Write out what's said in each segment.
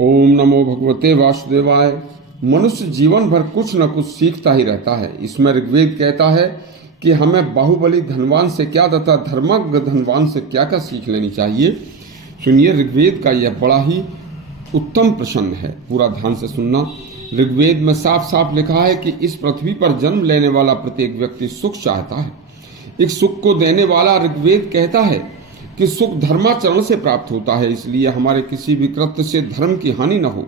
ओम नमो भगवते वासुदेवाय। मनुष्य जीवन भर कुछ न कुछ सीखता ही रहता है। इसमें ऋग्वेद कहता है कि हमें बाहुबली धनवान से क्या तथा धर्मज्ञ धनवान से क्या क्या सीख लेनी चाहिए। सुनिए, ऋग्वेद का यह बड़ा ही उत्तम प्रश्न है, पूरा ध्यान से सुनना। ऋग्वेद में साफ साफ लिखा है कि इस पृथ्वी पर जन्म लेने वाला प्रत्येक व्यक्ति सुख चाहता है। एक सुख को देने वाला ऋग्वेद कहता है कि सुख धर्माचरण से प्राप्त होता है, इसलिए हमारे किसी भी कृत्य से धर्म की हानि न हो,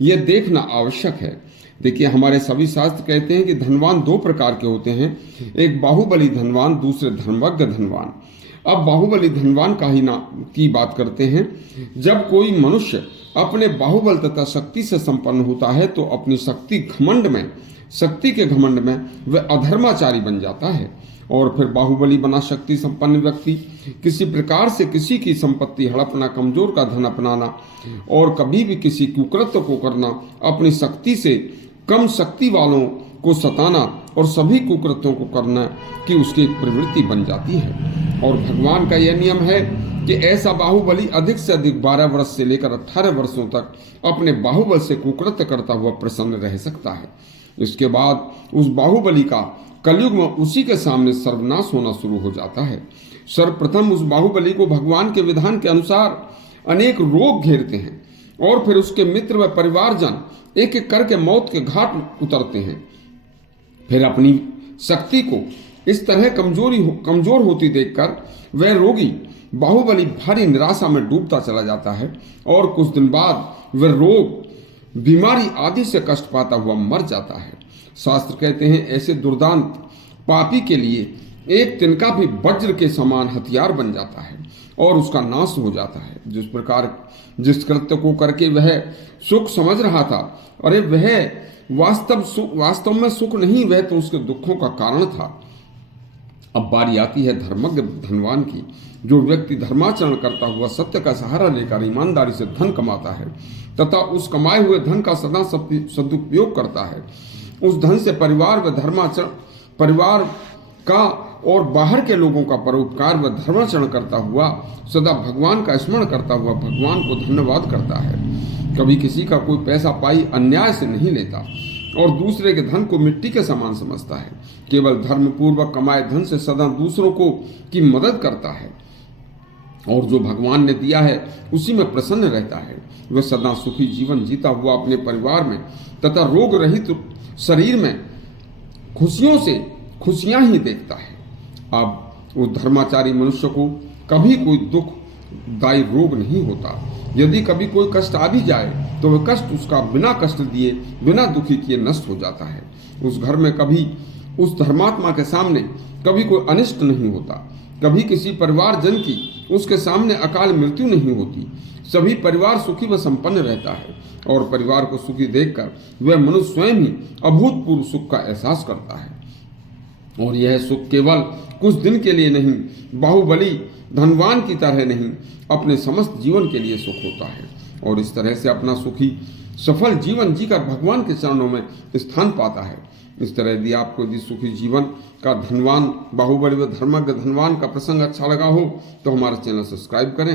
यह देखना आवश्यक है। देखिए, हमारे सभी शास्त्र कहते हैं कि धनवान दो प्रकार के होते हैं, एक बाहुबली धनवान, दूसरे धर्मज्ञ धनवान। अब बाहुबली धनवान की बात करते हैं। जब कोई मनुष्य अपने बाहुबल तथा शक्ति से संपन्न होता है तो अपनी शक्ति के घमंड में वह अधर्माचारी बन जाता है। और फिर बाहुबली बना शक्ति संपन्न व्यक्ति किसी प्रकार से किसी की संपत्ति हड़पना, कमजोर का धन अपनाना और कभी भी किसी कुकृत्य को करना, अपनी शक्ति से कम शक्ति वालों को सताना और सभी कुकृत्यों को करना की उसकी एक प्रवृत्ति बन जाती है। और भगवान का यह नियम है कि ऐसा बाहुबली अधिक से अधिक 12 वर्ष से लेकर 18 वर्षों तक अपने बाहुबल से कुकृत्य करता हुआ प्रसन्न रह सकता है। इसके बाद उस बाहुबली का कलयुग में उसी के सामने सर्वनाश होना शुरू हो जाता है। सर्वप्रथम उस बाहुबली को भगवान के विधान के अनुसार अनेक रोग घेरते हैं और फिर उसके मित्र व परिवारजन एक एक करके मौत के घाट उतरते हैं। फिर अपनी शक्ति को इस तरह कमजोर होती देखकर वह रोगी बाहुबली भारी निराशा में डूबता चला जाता है और कुछ दिन बाद वह रोग, बीमारी आदि से कष्ट पाता हुआ मर जाता है। शास्त्र कहते हैं ऐसे दुर्दांत पापी के लिए एक तिनका भी वज्र के समान हथियार बन जाता है और उसका नाश हो जाता है। जिस प्रकार जिस कृत्य को करके वह सुख समझ रहा था, अरे वह वास्तव में सुख नहीं, वह तो उसके दुखों का कारण था। अब बारी आती है धर्मज्ञ धनवान की। जो व्यक्ति धर्माचरण करता हुआ सत्य का सहारा लेकर ईमानदारी से धन कमाता है तथा उस कमाए हुए धन का सदा सदुपयोग करता है, उस धन से परिवार का और बाहर के लोगों का परोपकार व धर्माचरण करता हुआ सदा भगवान का स्मरण करता हुआ भगवान को धन्यवाद करता है। कभी किसी का कोई पैसा पाई अन्याय से नहीं लेता और दूसरे के धन को मिट्टी के समान समझता है। केवल धर्म पूर्वक कमाए धन से सदा दूसरों को की मदद करता है और जो भगवान ने दिया है उसी में प्रसन्न रहता है। वह सदा सुखी जीवन जीता हुआ अपने परिवार में तथा रोग रहित शरीर में खुशियां ही देखता है। अब उस धर्माचारी मनुष्य को कभी कोई दुखदायी रोग नहीं होता। यदि कभी कोई कष्ट आ भी जाए तो वह कष्ट उसका बिना कष्ट दिए, बिना दुखी किए नष्ट हो जाता है। उस घर में कभी उस धर्मात्मा के सामने कभी कोई अनिष्ट नहीं होता। कभी किसी परिवारजन की उसके सामने अकाल मृत्यु नहीं होती। सभी परिवार सुखी व संपन्न रहता है और परिवार को सुखी देखकर वह मनुष्य स्वयं ही अभूतपूर्व सुख का एहसास करता है। और यह सुख केवल कुछ दिन के लिए नहीं, बाहुबली धनवान की तरह नहीं, अपने समस्त जीवन के लिए सुख होता है और इस तरह से अपना सुखी सफल जीवन जीकर भगवान के चरणों में स्थान पाता है। इस तरह यदि आपको यदि सुखी जीवन का धनवान बाहुबली व धर्मज्ञ धनवान का प्रसंग अच्छा लगा हो तो हमारा चैनल सब्सक्राइब करें।